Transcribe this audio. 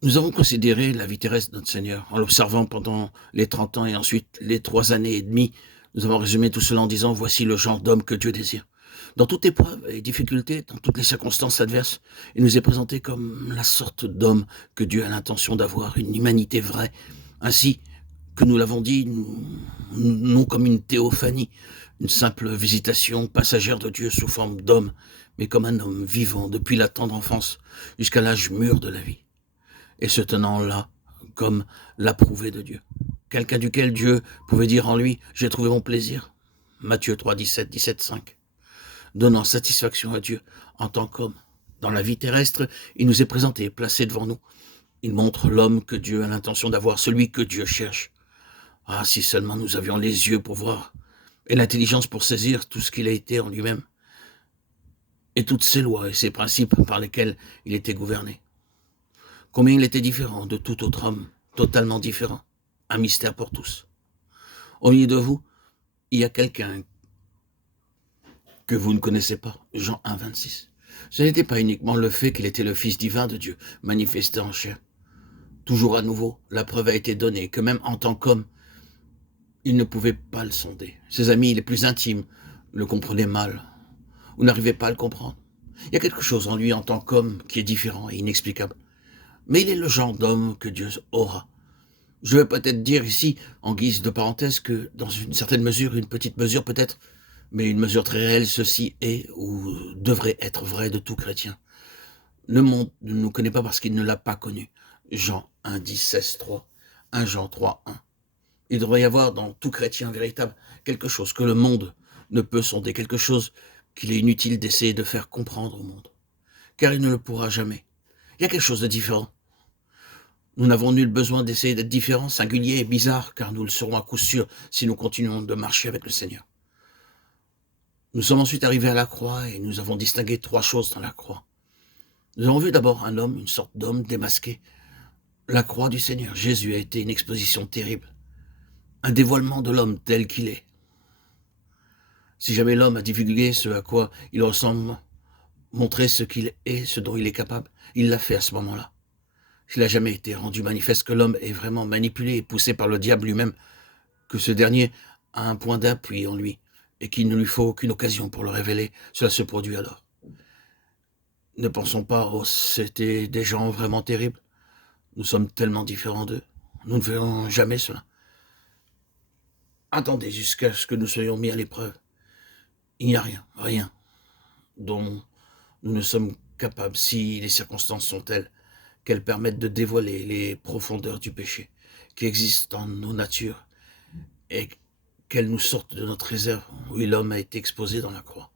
Nous avons considéré la vie terrestre de notre Seigneur en l'observant pendant les 30 ans et ensuite les 3 années et demie. Nous avons résumé tout cela en disant: voici le genre d'homme que Dieu désire. Dans toute épreuve et difficulté, dans toutes les circonstances adverses, il nous est présenté comme la sorte d'homme que Dieu a l'intention d'avoir, une humanité vraie. Ainsi que nous l'avons dit, non comme une théophanie, une simple visitation passagère de Dieu sous forme d'homme, mais comme un homme vivant depuis la tendre enfance jusqu'à l'âge mûr de la vie, et se tenant là comme l'approuvé de Dieu. Quelqu'un duquel Dieu pouvait dire en lui: j'ai trouvé mon plaisir. Matthieu 3, 17, 17, 5. Donnant satisfaction à Dieu en tant qu'homme. Dans la vie terrestre, il nous est présenté, placé devant nous. Il montre l'homme que Dieu a l'intention d'avoir, celui que Dieu cherche. Ah, si seulement nous avions les yeux pour voir, et l'intelligence pour saisir tout ce qu'il a été en lui-même, et toutes ses lois et ses principes par lesquels il était gouverné. Combien il était différent de tout autre homme, totalement différent, un mystère pour tous. Au milieu de vous, il y a quelqu'un que vous ne connaissez pas, Jean 1, 26. Ce n'était pas uniquement le fait qu'il était le Fils divin de Dieu, manifesté en chair. Toujours à nouveau, la preuve a été donnée que même en tant qu'homme, il ne pouvait pas le sonder. Ses amis les plus intimes le comprenaient mal, ou n'arrivaient pas à le comprendre. Il y a quelque chose en lui en tant qu'homme qui est différent et inexplicable. Mais il est le genre d'homme que Dieu aura. Je vais peut-être dire ici, en guise de parenthèse, que dans une certaine mesure, une petite mesure peut-être, mais une mesure très réelle, ceci est ou devrait être vrai de tout chrétien. Le monde ne nous connaît pas parce qu'il ne l'a pas connu. Jean 1, 10, 16, 3, 1 Jean 3, 1. Il devrait y avoir dans tout chrétien véritable quelque chose que le monde ne peut sonder, quelque chose qu'il est inutile d'essayer de faire comprendre au monde, car il ne le pourra jamais. Il y a quelque chose de différent. Nous n'avons nul besoin d'essayer d'être différents, singuliers et bizarres, car nous le serons à coup sûr si nous continuons de marcher avec le Seigneur. Nous sommes ensuite arrivés à la croix et nous avons distingué 3 choses dans la croix. Nous avons vu d'abord un homme, une sorte d'homme démasqué. La croix du Seigneur, Jésus, a été une exposition terrible, un dévoilement de l'homme tel qu'il est. Si jamais l'homme a divulgué ce à quoi il ressemble, montré ce qu'il est, ce dont il est capable, il l'a fait à ce moment-là. S'il n'a jamais été rendu manifeste que l'homme est vraiment manipulé et poussé par le diable lui-même, que ce dernier a un point d'appui en lui, et qu'il ne lui faut aucune occasion pour le révéler, cela se produit alors. Ne pensons pas, oh, c'était des gens vraiment terribles. Nous sommes tellement différents d'eux. Nous ne verrons jamais cela. Attendez jusqu'à ce que nous soyons mis à l'épreuve. Il n'y a rien, rien, dont nous ne sommes capables, si les circonstances sont telles, qu'elles permettent de dévoiler les profondeurs du péché qui existent en nos natures et qu'elles nous sortent de notre réserve où l'homme a été exposé dans la croix.